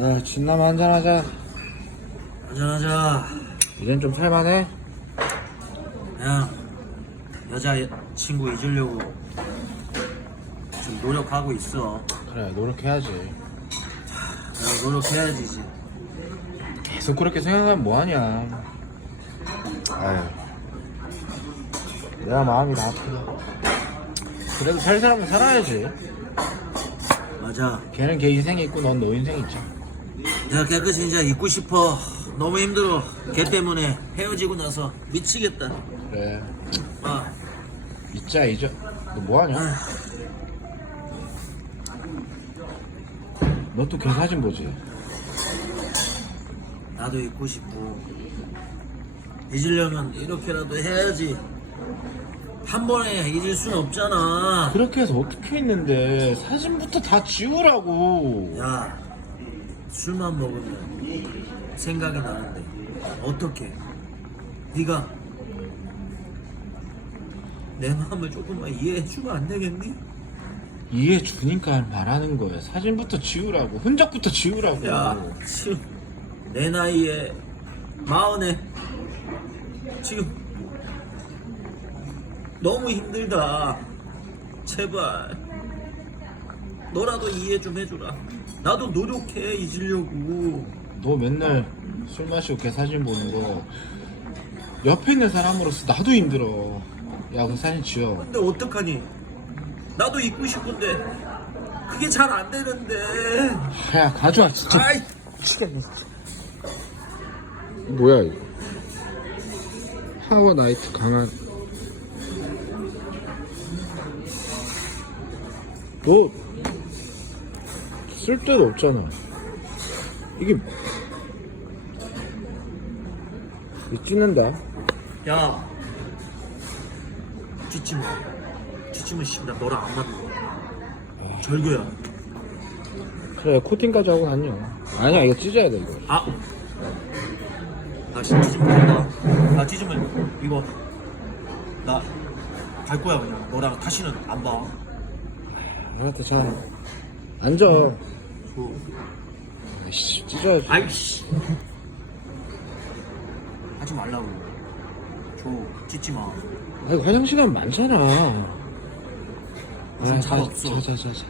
야, 진남 한잔하자. 한잔하자. 이젠 좀 살만해? 그냥 여자 친구 잊으려고 좀 노력하고 있어. 그래, 노력해야지. 내가 노력해야지 이제. 계속 그렇게 생각하면 뭐하냐. 아유. 내가 마음이 다 아프다. 그래도 살 사람은 살아야지. 맞아. 걔는 걔 인생 있고 넌 너 인생 있지. 내가 깨끗이 이제 잊고 싶어. 너무 힘들어. 걔 때문에 헤어지고 나서 미치겠다. 그래. 아, 잊자, 잊어. 너 뭐하냐? 너 또 걔 사진 보지? 나도 잊고 싶고. 잊으려면 이렇게라도 해야지. 한 번에 잊을 순 없잖아. 그렇게 해서 어떻게 했는데 사진부터 다 지우라고. 야, 술만 먹으면 생각이 나는데 어떻게? 네가 내 마음을 조금만 이해해 주면 안 되겠니? 이해해 주니까 말하는 거야. 사진부터 지우라고. 흔적부터 지우라고. 야, 지금 내 나이에 마흔에 지금 너무 힘들다. 제발 너라도 이해 좀 해주라. 나도 노력해 잊으려고. 너 맨날 술 마시고 걔 사진 보는 거 옆에 있는 사람으로서 나도 힘들어. 야, 그 사진 지워. 근데 어떡하니? 나도 잊고 싶은데 그게 잘 안 되는데. 야, 가져와, 진짜. 아이, 미치겠네, 진짜. 뭐야, 이거. 하워 나이트 강한. 너, 쓸데도 없잖아. 이게, 이 찢는다. 야, 쥐침은 쥐침은 씨나 너랑 안 맞는 거야. 절교야. 그래, 코팅까지 하고 다녀. 아니야, 이거 찢어야 돼, 이거. 아, 나 진짜 찢으면 된다. 나 찢으면 이거 나 갈 거야 그냥. 너랑 다시는 안 봐. 알았다, 자. 앉아. 줘. 아이씨, 찢어야지. 아이씨. 하지 말라고. 줘. 찢지 마. 아, 이거 화장실 가면 많잖아. 무슨 아, 차 자, 없어. 자, 자, 자.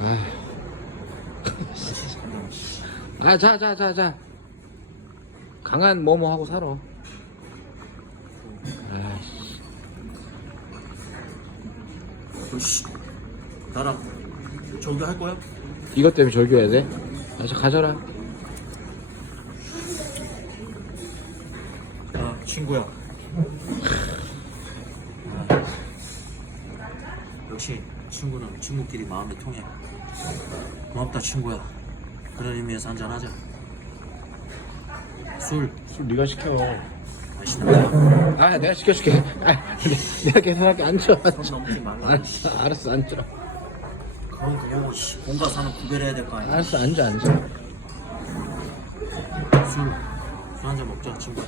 아. 아, 자, 자, 자, 자. 강한 뭐뭐 하고 살아. 아이씨. 씨. 나랑 절교 할 거야? 이것 때문에 절교해야 돼? 아, 자, 가져라. 아, 친구야. 아, 역시 친구는 친구끼리 마음이 통해. 고맙다 친구야. 그런 의미에서 한잔하자. 술 술 네가 시켜. 마시는 아, 내가 시켜줄게. 아, 내- 내가 계산할게. 앉아, 선 앉아. 말라. 알았어, 알았어, 앉아. 거 씨, 본가 사는 구별해야 될 거 아니야. 알았어, 앉아, 앉아. 술, 술 한 잔 먹자 친구야.